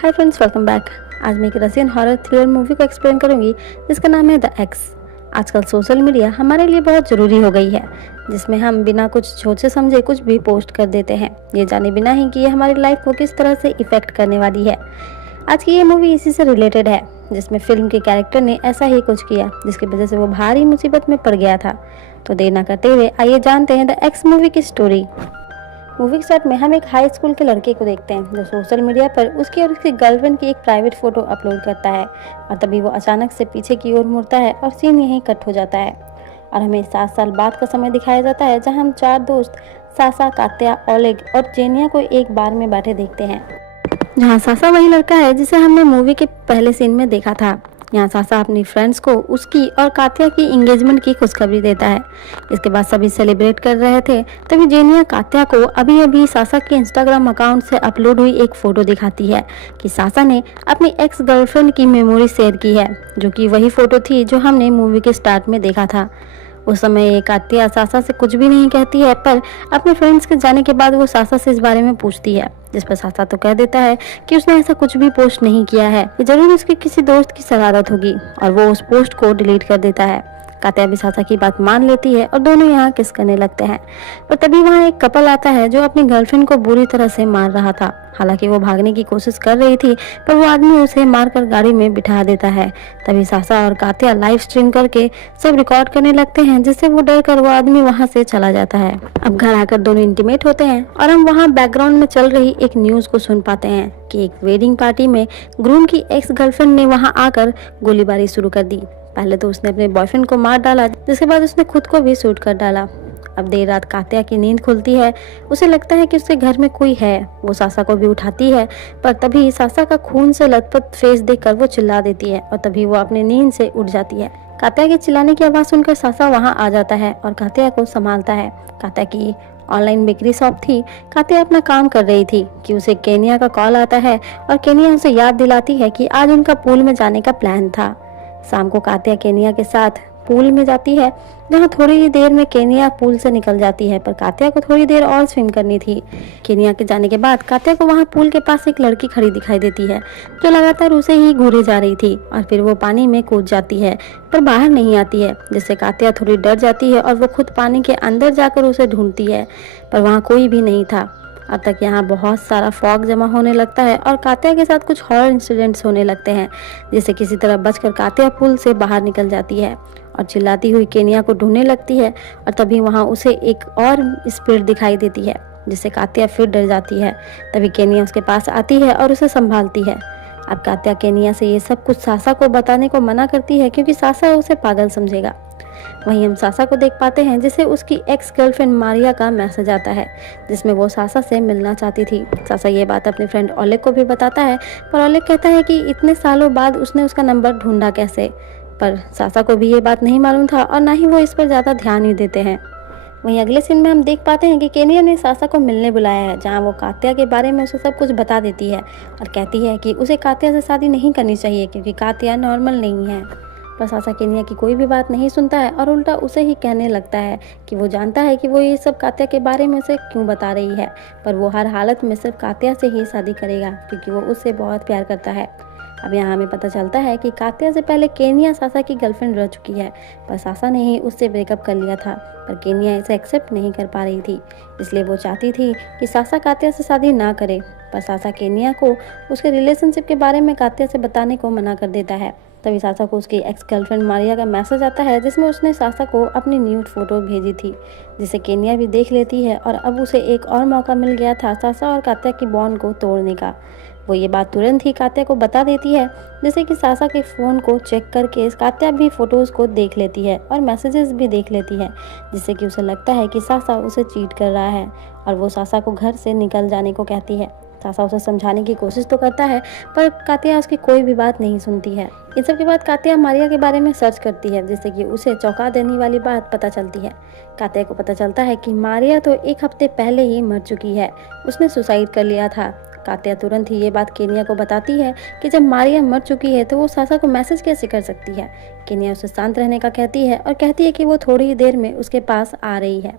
Hi friends, welcome back. आज मैं एक रशियन हॉरर थ्रिलर मूवी को एक्सप्लेन करूंगी जिसका नाम है द एक्स। आजकल सोशल मीडिया हमारे लिए बहुत ज़रूरी हो गई है, जिसमें हम बिना कुछ सोचे समझे कुछ भी पोस्ट कर देते हैं, ये जाने बिना ही कि ये हमारी लाइफ को किस तरह से इफेक्ट करने वाली है। आज की ये मूवी इसी से रिलेटेड है, जिसमें फिल्म के कैरेक्टर ने ऐसा ही कुछ किया जिसकी वजह से वो भारी मुसीबत में पड़ गया था। तो देर न करते हुए आइए जानते हैं द एक्स मूवी की स्टोरी। मूवी के स्टार्ट में हम एक हाई स्कूल के लड़के को देखते हैं जो सोशल मीडिया पर उसकी और उसकी गर्लफ्रेंड की एक प्राइवेट फोटो अपलोड करता है, और तभी वो अचानक से पीछे की ओर मुड़ता है और सीन यहीं कट हो जाता है। और हमें 7 साल बाद का समय दिखाया जाता है, जहां हम 4 दोस्त सासा, कात्या, ओलेग और जेनिया को एक बार में बैठे देखते हैं। जहां सासा वही लड़का है जिसे हमने मूवी के पहले सीन में देखा था। यहाँ सासा अपनी फ्रेंड्स को उसकी और कात्या की एंगेजमेंट की खुशखबरी देता है। इसके बाद सभी सेलिब्रेट कर रहे थे, तभी जेनिया कात्या को अभी अभी सासा के इंस्टाग्राम अकाउंट से अपलोड हुई एक फोटो दिखाती है कि सासा ने अपनी एक्स गर्लफ्रेंड की मेमोरी शेयर की है, जो कि वही फोटो थी जो हमने मूवी के स्टार्ट में देखा था। उस समय कात्या सासा से कुछ भी नहीं कहती है, पर अपने फ्रेंड्स के जाने के बाद वो सासा से इस बारे में पूछती है, जिस पर सासा तो कह देता है कि उसने ऐसा कुछ भी पोस्ट नहीं किया है, ये जरूर उसके किसी दोस्त की शरारत होगी, और वो उस पोस्ट को डिलीट कर देता है। कात्या भी सासा की बात मान लेती है और दोनों यहाँ किस करने लगते हैं। पर तभी वहाँ एक कपल आता है जो अपनी गर्लफ्रेंड को बुरी तरह से मार रहा था। हालांकि वो भागने की कोशिश कर रही थी, पर वो आदमी उसे मारकर गाड़ी में बिठा देता है। तभी सासा और कात्या लाइव स्ट्रीम करके सब रिकॉर्ड करने लगते हैं, जिससे वो डर कर वो आदमी वहाँ से चला जाता है। अब घर आकर दोनों इंटीमेट होते हैं और हम वहाँ बैकग्राउंड में चल रही एक न्यूज को सुन पाते हैं कि एक वेडिंग पार्टी में ग्रूम की एक्स गर्लफ्रेंड ने वहाँ आकर गोलीबारी शुरू कर दी। पहले तो उसने अपने बॉयफ्रेंड को मार डाला, जिसके बाद उसने खुद को भी शूट कर डाला। अब देर रात कात्या की नींद खुलती है, उसे लगता है कि उसके घर में कोई है। वो सासा को भी उठाती है, पर तभी सासा का खून से लथपथ फेस देखकर वो चिल्ला देती है, और तभी वो अपनी नींद से उठ जाती है। कात्या के चिल्लाने की आवाज सुनकर सासा वहां आ जाता है और कात्या को संभालता है। कात्या की ऑनलाइन बेकरी शॉप थी। कात्या अपना काम कर रही थी कि उसे केनिया का कॉल आता है, और केनिया उसे याद दिलाती है कि आज उनका पूल में जाने का प्लान था। शाम को कात्या केनिया के साथ पूल में जाती है, जहाँ थोड़ी ही देर में केनिया पूल से निकल जाती है, पर कात्या को थोड़ी देर और स्विम करनी थी। केनिया के जाने के बाद कात्या को वहाँ पूल के पास एक लड़की खड़ी दिखाई देती है, जो लगातार उसे ही घूरे जा रही थी, और फिर वो पानी में कूद जाती है पर बाहर नहीं आती है, जिससे कात्या थोड़ी डर जाती है और वो खुद पानी के अंदर जाकर उसे ढूंढती है, पर वहाँ कोई भी नहीं था। अब तक यहाँ बहुत सारा फॉग जमा होने लगता है और कात्या के साथ कुछ हॉरर इंसिडेंट्स होने लगते हैं, जिससे किसी तरह बचकर कात्या पुल से बाहर निकल जाती है और चिल्लाती हुई केनिया को ढूंढने लगती है। और तभी वहाँ उसे एक और स्पिरिट दिखाई देती है, जिससे कात्या फिर डर जाती है। तभी केनिया उसके पास आती है और उसे संभालती है। अब कात्या केनिया से ये सब कुछ सासा को बताने को मना करती है, क्योंकि सासा उसे पागल समझेगा। वहीं हम सासा को देख पाते हैं, जिसे उसकी एक्स गर्लफ्रेंड मारिया का मैसेज आता है, जिसमें वो सासा से मिलना चाहती थी। सासा ये बात अपने फ्रेंड ओलेग को भी बताता है, पर ओलेग कहता है कि इतने सालों बाद उसने उसका नंबर ढूंढा कैसे। पर सासा को भी ये बात नहीं मालूम था, और ना ही वो इस पर ज़्यादा ध्यान ही देते हैं। वहीं अगले सीन में हम देख पाते हैं कि केनिया ने सासा को मिलने बुलाया है, जहां वो कात्या के बारे में उसे सब कुछ बता देती है और कहती है कि उसे कात्या से शादी नहीं करनी चाहिए, क्योंकि कात्या नॉर्मल नहीं है। पर सासा केनिया की कोई भी बात नहीं सुनता है और उल्टा उसे ही कहने लगता है कि वो जानता है कि वो ये सब कात्या के बारे में उसे क्यों बता रही है, पर वो हर हालत में सिर्फ कात्या से ही शादी करेगा, क्योंकि वो उससे बहुत प्यार करता है। अब यहाँ हमें पता चलता है कि कात्या से पहले केनिया सासा की गर्लफ्रेंड रह चुकी है, पर सासा ने ही उससे ब्रेकअप कर लिया था, पर केनिया इसे एक्सेप्ट नहीं कर पा रही थी। इसलिए वो चाहती थी कि सासा कात्या से शादी ना करे, पर सासा केनिया को उसके रिलेशनशिप के बारे में कात्या से बताने को मना कर देता है। तभी सासा को उसकी एक्स गर्लफ्रेंड मारिया का मैसेज आता है, जिसमें उसने सासा को अपनी न्यूड फोटो भेजी थी, जिसे केनिया भी देख लेती है। और अब उसे एक और मौका मिल गया था सासा और कात्या की बॉन्ड को तोड़ने का। वो ये बात तुरंत ही कात्या को बता देती है, जिससे कि सासा के फ़ोन को चेक करके कात्या भी फ़ोटोज़ को देख लेती है और मैसेजेस भी देख लेती है, जिससे कि उसे लगता है कि सासा उसे चीट कर रहा है, और वो सासा को घर से निकल जाने को कहती है। सासा उसे समझाने की कोशिश तो करता है, पर कात्या उसकी कोई भी बात नहीं सुनती है। इन सब के बाद कात्या मारिया के बारे में सर्च करती है, जिससे कि उसे चौंका देने वाली बात पता चलती है। कात्या को पता चलता है कि मारिया तो 1 हफ्ते पहले ही मर चुकी है, उसने सुसाइड कर लिया था। कात्या तुरंत ही ये बात केनिया को बताती है कि जब मारिया मर चुकी है तो वो सासा को मैसेज कैसे कर सकती है। केनिया उसे शांत रहने का कहती है और कहती है कि वो थोड़ी ही देर में उसके पास आ रही है।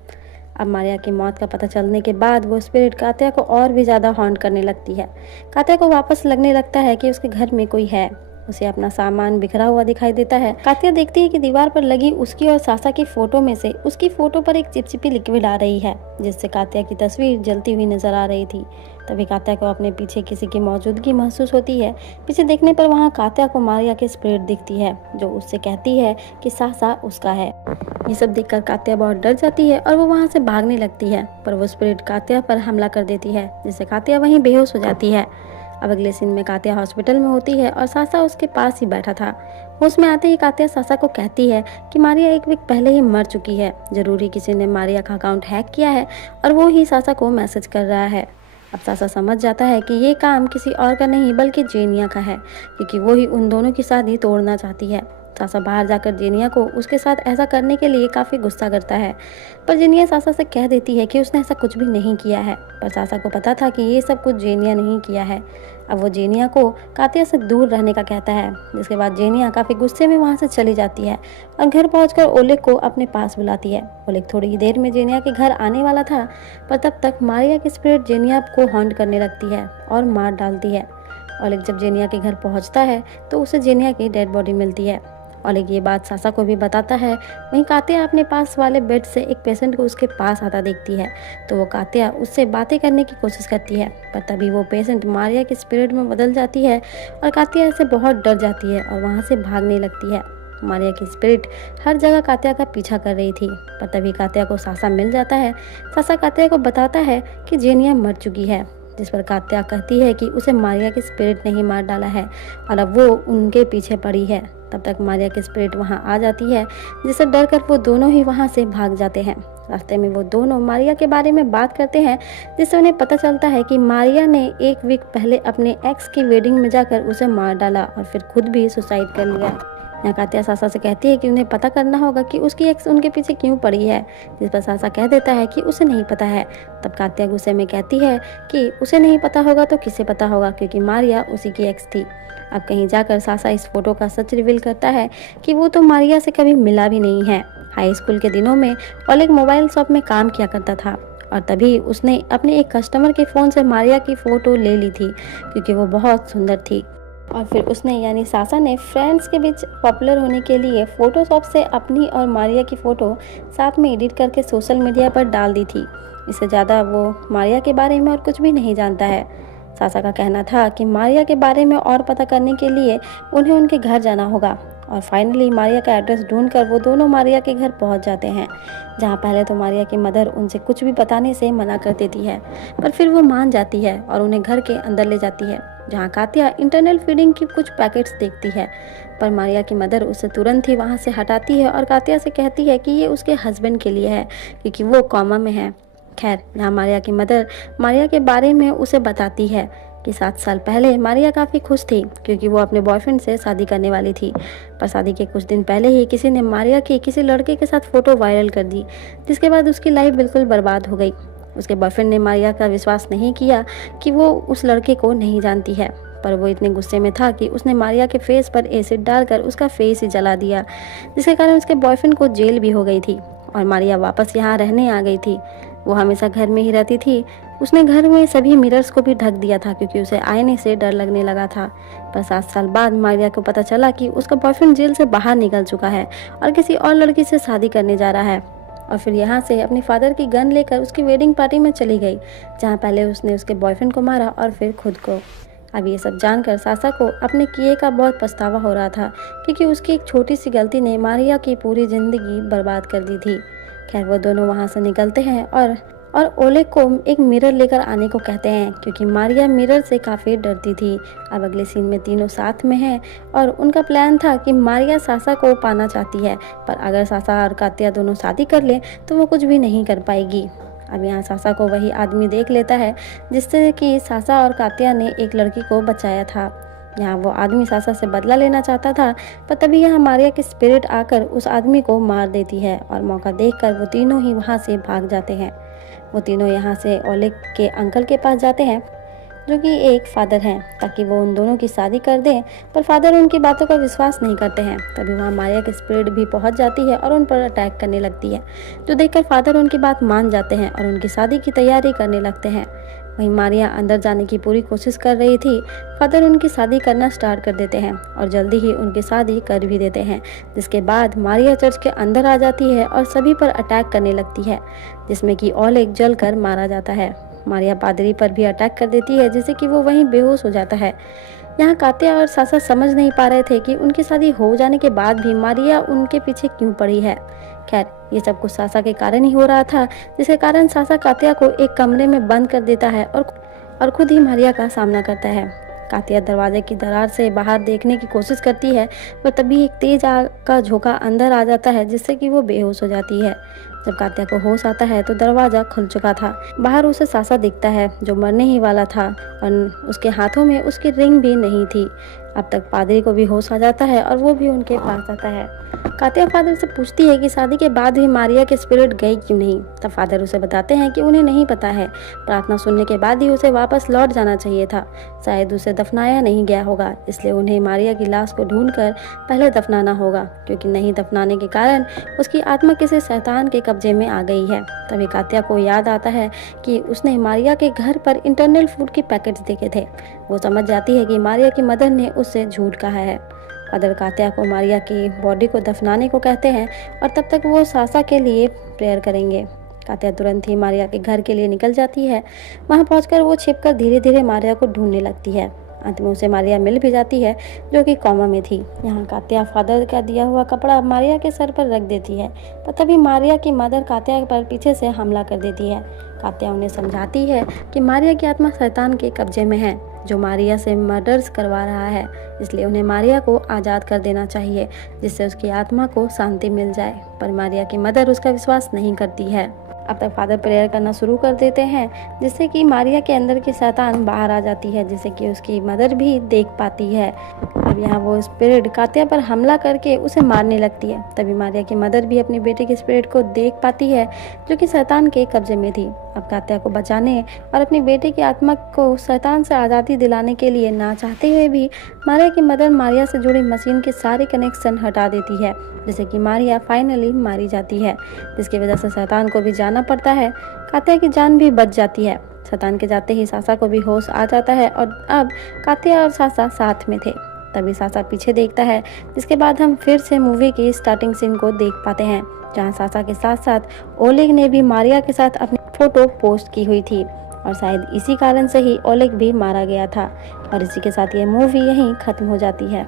अब मारिया की मौत का पता चलने के बाद वो स्पिरिट कात्या को और भी ज़्यादा हॉन्ट करने लगती है। कात्या को वापस लगने लगता है कि उसके घर में कोई है। उसे अपना सामान बिखरा हुआ दिखाई देता है। कात्या देखती है कि दीवार पर लगी उसकी और सासा की फोटो में से उसकी फोटो पर एक चिपचिपी लिक्विड आ रही है, जिससे कात्या की तस्वीर जलती हुई नजर आ रही थी। तभी कात्या को अपने पीछे किसी की मौजूदगी महसूस होती है। पीछे देखने पर वहाँ कात्या को मारिया की स्पिरिट दिखती है, जो उससे कहती है कि सासा उसका है। ये सब देखकर कात्या बहुत डर जाती है और वो वहाँ से भागने लगती है, पर वो स्पिरिट कात्या पर हमला कर देती है, जिससे कात्या वहीं बेहोश हो जाती है। अब अगले सीन में कात्या हॉस्पिटल में होती है और सासा उसके पास ही बैठा था। होश में आते ही कात्या सासा को कहती है कि मारिया एक वीक पहले ही मर चुकी है। जरूरी किसी ने मारिया का अकाउंट हैक किया है और वो ही सासा को मैसेज कर रहा है। अब सासा समझ जाता है कि ये काम किसी और का नहीं बल्कि जेनिया का है, क्योंकि वो ही उन दोनों की शादी तोड़ना चाहती है। सासा बाहर जाकर जेनिया को उसके साथ ऐसा करने के लिए काफ़ी गुस्सा करता है, पर जेनिया सासा से कह देती है कि उसने ऐसा कुछ भी नहीं किया है। पर सासा को पता था कि ये सब कुछ जेनिया नहीं किया है। अब वो जेनिया को कात्या से दूर रहने का कहता है, जिसके बाद जेनिया काफ़ी गुस्से में वहाँ से चली जाती है और घर पहुँचकर ओलेग को अपने पास बुलाती है। ओलेग थोड़ी ही देर में जेनिया के घर आने वाला था, पर तब तक मारिया की स्पिरिट जेनिया को हॉन्ट करने लगती है और मार डालती है। ओलेग जब जेनिया के घर पहुँचता है तो उसे जेनिया की डेड बॉडी मिलती है। ओलेग ये बात सासा को भी बताता है। वहीं कात्या अपने पास वाले बेड से एक पेशेंट को उसके पास आता देखती है, तो वो कात्या उससे बातें करने की कोशिश करती है, पर तभी वो पेशेंट मारिया की स्पिरिट में बदल जाती है और कात्या इससे बहुत डर जाती है और वहाँ से भागने लगती है। मारिया की स्पिरिट हर जगह कात्या का पीछा कर रही थी, पर तभी कात्या को सासा मिल जाता है। सासा कात्या को बताता है कि जेनिया मर चुकी है, जिस पर कात्या कहती है कि उसे मारिया की स्पिरिट ने ही मार डाला है और अब वो उनके पीछे पड़ी है। तब तक मारिया की स्पिरिट वहाँ आ जाती है, जिससे डर कर वो दोनों ही वहाँ से भाग जाते हैं। रास्ते में वो दोनों मारिया के बारे में बात करते हैं, जिससे उन्हें पता चलता है कि मारिया ने एक वीक पहले अपने एक्स की वेडिंग में जाकर उसे मार डाला और फिर खुद भी सुसाइड कर लिया। यहाँ कात्या सासा से कहती है कि उन्हें पता करना होगा कि उसकी एक्स उनके पीछे क्यों पड़ी है, जिस पर सासा कह देता है कि उसे नहीं पता है। तब कात्या गुस्से में कहती है कि उसे नहीं पता होगा तो किसे पता होगा, क्योंकि मारिया उसी की एक्स थी। अब कहीं जाकर सासा इस फोटो का सच रिवील करता है कि वो तो मारिया से कभी मिला भी नहीं है। हाई स्कूल के दिनों में ओलेग मोबाइल शॉप में काम किया करता था और तभी उसने अपने एक कस्टमर के फ़ोन से मारिया की फ़ोटो ले ली थी, क्योंकि वो बहुत सुंदर थी। और फिर उसने यानी सासा ने फ्रेंड्स के बीच पॉपुलर होने के लिए फोटोशॉप से अपनी और मारिया की फ़ोटो साथ में एडिट करके सोशल मीडिया पर डाल दी थी। इससे ज़्यादा वो मारिया के बारे में और कुछ भी नहीं जानता है। सासा का कहना था कि मारिया के बारे में और पता करने के लिए उन्हें उनके घर जाना होगा और फाइनली मारिया का एड्रेस ढूंढकर वो दोनों मारिया के घर पहुंच जाते हैं, जहां पहले तो मारिया की मदर उनसे कुछ भी बताने से मना कर देती है, पर फिर वो मान जाती है और उन्हें घर के अंदर ले जाती है, जहां कात्या इंटरनल फीडिंग की कुछ पैकेट्स देखती है। पर मारिया की मदर उसे तुरंत ही वहां से हटाती है और कात्या से कहती है कि ये उसके हस्बैंड के लिए है, क्योंकि वो कॉमा में है। खैर, यहाँ मारिया की मदर मारिया के बारे में उसे बताती है कि 7 साल पहले मारिया काफ़ी खुश थी, क्योंकि वो अपने बॉयफ्रेंड से शादी करने वाली थी। पर शादी के कुछ दिन पहले ही किसी ने मारिया की किसी लड़के के साथ फ़ोटो वायरल कर दी, जिसके बाद उसकी लाइफ बिल्कुल बर्बाद हो गई। उसके बॉयफ्रेंड ने मारिया का विश्वास नहीं किया कि वो उस लड़के को नहीं जानती है, पर वो इतने गुस्से में था कि उसने मारिया के फेस पर एसिड डालकर उसका फेस ही जला दिया, जिसके कारण उसके बॉयफ्रेंड को जेल भी हो गई थी और मारिया वापस यहाँ रहने आ गई थी। वो हमेशा घर में ही रहती थी। उसने घर में सभी मिरर्स को भी ढक दिया था, क्योंकि उसे आईने से डर लगने लगा था। पर 7 साल बाद मारिया को पता चला कि उसका बॉयफ्रेंड जेल से बाहर निकल चुका है और किसी और लड़की से शादी करने जा रहा है। और फिर यहाँ से अपने फादर की गन लेकर उसकी वेडिंग पार्टी में चली गई, जहाँ पहले उसने उसके बॉयफ्रेंड को मारा और फिर खुद को। अब ये सब जानकर सासा को अपने किए का बहुत पछतावा हो रहा था, क्योंकि उसकी एक छोटी सी गलती ने मारिया की पूरी जिंदगी बर्बाद कर दी थी। खैर, वो दोनों वहाँ से निकलते हैं और ओलेग को एक मिरर लेकर आने को कहते हैं, क्योंकि मारिया मिरर से काफ़ी डरती थी। अब अगले सीन में तीनों साथ में हैं और उनका प्लान था कि मारिया सासा को पाना चाहती है, पर अगर सासा और कात्या दोनों शादी कर ले तो वो कुछ भी नहीं कर पाएगी। अब यहाँ सासा को वही आदमी देख लेता है जिससे कि सासा और कात्या ने एक लड़की को बचाया था। यहाँ वो आदमी सासा से बदला लेना चाहता था, पर तभी यहाँ मारिया की स्पिरिट आकर उस आदमी को मार देती है और मौका देखकर वो तीनों ही वहाँ से भाग जाते हैं। वो तीनों यहाँ से ओलेग के अंकल के पास जाते हैं। जो कि एक फादर हैं, ताकि वो उन दोनों की शादी कर दें, पर फादर उनकी बातों का विश्वास नहीं करते हैं। तभी वहाँ मारिया की स्पिरिट भी पहुँच जाती है और उन पर अटैक करने लगती है, जो देखकर फादर उनकी बात मान जाते हैं और उनकी शादी की तैयारी करने लगते हैं। वहीं मारिया अंदर जाने की पूरी कोशिश कर रही थी। फादर उनकी शादी करना स्टार्ट कर देते हैं और जल्दी ही उनकी शादी कर भी देते हैं, जिसके बाद मारिया चर्च के अंदर आ जाती है और सभी पर अटैक करने लगती है, जिसमें कि ओलेग जलकर मारा जाता है। मारिया पादरी पर भी अटैक कर देती है, जिससे कि वो वहीं बेहोश हो जाता है। यहाँ कात्या और सासा समझ नहीं पा रहे थे कि उनकी शादी हो जाने के बाद भी मारिया उनके पीछे क्यों पड़ी है। खैर, ये सब कुछ सासा के कारण ही हो रहा था, जिसके कारण सासा कात्या को एक कमरे में बंद कर देता है और खुद ही मारिया का सामना करता है। कात्या दरवाजे की दरार से बाहर देखने की कोशिश करती है, पर तभी एक तेज आग का झोंका अंदर आ जाता है, जिससे कि वो बेहोश हो जाती है। जब कात्या को होश आता है तो दरवाजा खुल चुका था। बाहर उसे सासा दिखता है, जो मरने ही वाला था और उसके हाथों में उसकी रिंग भी नहीं थी। अब तक पादरी को भी होश आ जाता है और वो भी उनके पास आता है। कात्या फादर से पूछती है कि शादी के बाद भी मारिया की स्पिरिट गई क्यों नहीं। तब फादर उसे बताते हैं कि उन्हें नहीं पता है, प्रार्थना सुनने के बाद ही उसे वापस लौट जाना चाहिए था। शायद उसे दफनाया नहीं गया होगा, इसलिए उन्हें मारिया की लाश को ढूंढकर पहले दफनाना होगा, क्योंकि नहीं दफनाने के कारण उसकी आत्मा किसी शैतान के कब्जे में आ गई है। तभी कात्या को याद आता है कि उसने मारिया के घर पर इंटरनल फूड के पैकेट्स देखे थे। वो समझ जाती है कि मारिया की मदर ने उससे झूठ कहा है। फादर कात्या को मारिया की बॉडी को दफनाने को कहते हैं और तब तक वो सासा के लिए प्रेयर करेंगे। कात्या तुरंत ही मारिया के घर के लिए निकल जाती है। वहां पहुंचकर वो छिपकर धीरे धीरे मारिया को ढूंढने लगती है। अंत में उसे मारिया मिल भी जाती है, जो कि कोमा में थी। यहाँ कात्या फादर का दिया हुआ कपड़ा मारिया के सर पर रख देती है, पर तभी मारिया की मदर कात्या पर पीछे से हमला कर देती है। कात्या उन्हें समझाती है कि मारिया की आत्मा शैतान के कब्जे में है, जो मारिया से मर्डर्स करवा रहा है, इसलिए उन्हें मारिया को आज़ाद कर देना चाहिए, जिससे उसकी आत्मा को शांति मिल जाए। पर मारिया की मदर उसका विश्वास नहीं करती है। अब तक फादर प्रेयर करना शुरू कर देते हैं, जिससे कि मारिया के अंदर की शैतान बाहर आ जाती है, जिसे कि उसकी मदर भी देख पाती है। अब यहाँ वो स्पिरिट कात्या पर हमला करके उसे मारने लगती है। तभी मारिया की मदर भी अपनी बेटे की स्पिरिट को देख पाती है, जो कि शैतान के कब्जे में थी। अब कात्या को बचाने और अपनी बेटे की आत्मा को शैतान से आज़ादी दिलाने के लिए ना चाहते हुए भी मारिया की मदर मारिया से जुड़ी मशीन के सारे कनेक्शन हटा देती है, जिससे कि मारिया फाइनली मारी जाती है, जिसकी वजह से शैतान को भी जाना पड़ता है। कात्या की जान भी बच जाती है। शैतान के जाते ही सासा को भी होश आ जाता है और अब कात्या और सासा साथ में थे। तभी सासा पीछे देखता है, जिसके बाद हम फिर से मूवी की स्टार्टिंग सीन को देख पाते हैं, जहां सासा के साथ साथ ओलेग ने भी मारिया के साथ अपनी फोटो पोस्ट की हुई थी और शायद इसी कारण से ही ओलेग भी मारा गया था। और इसी के साथ ये मूवी यहीं खत्म हो जाती है।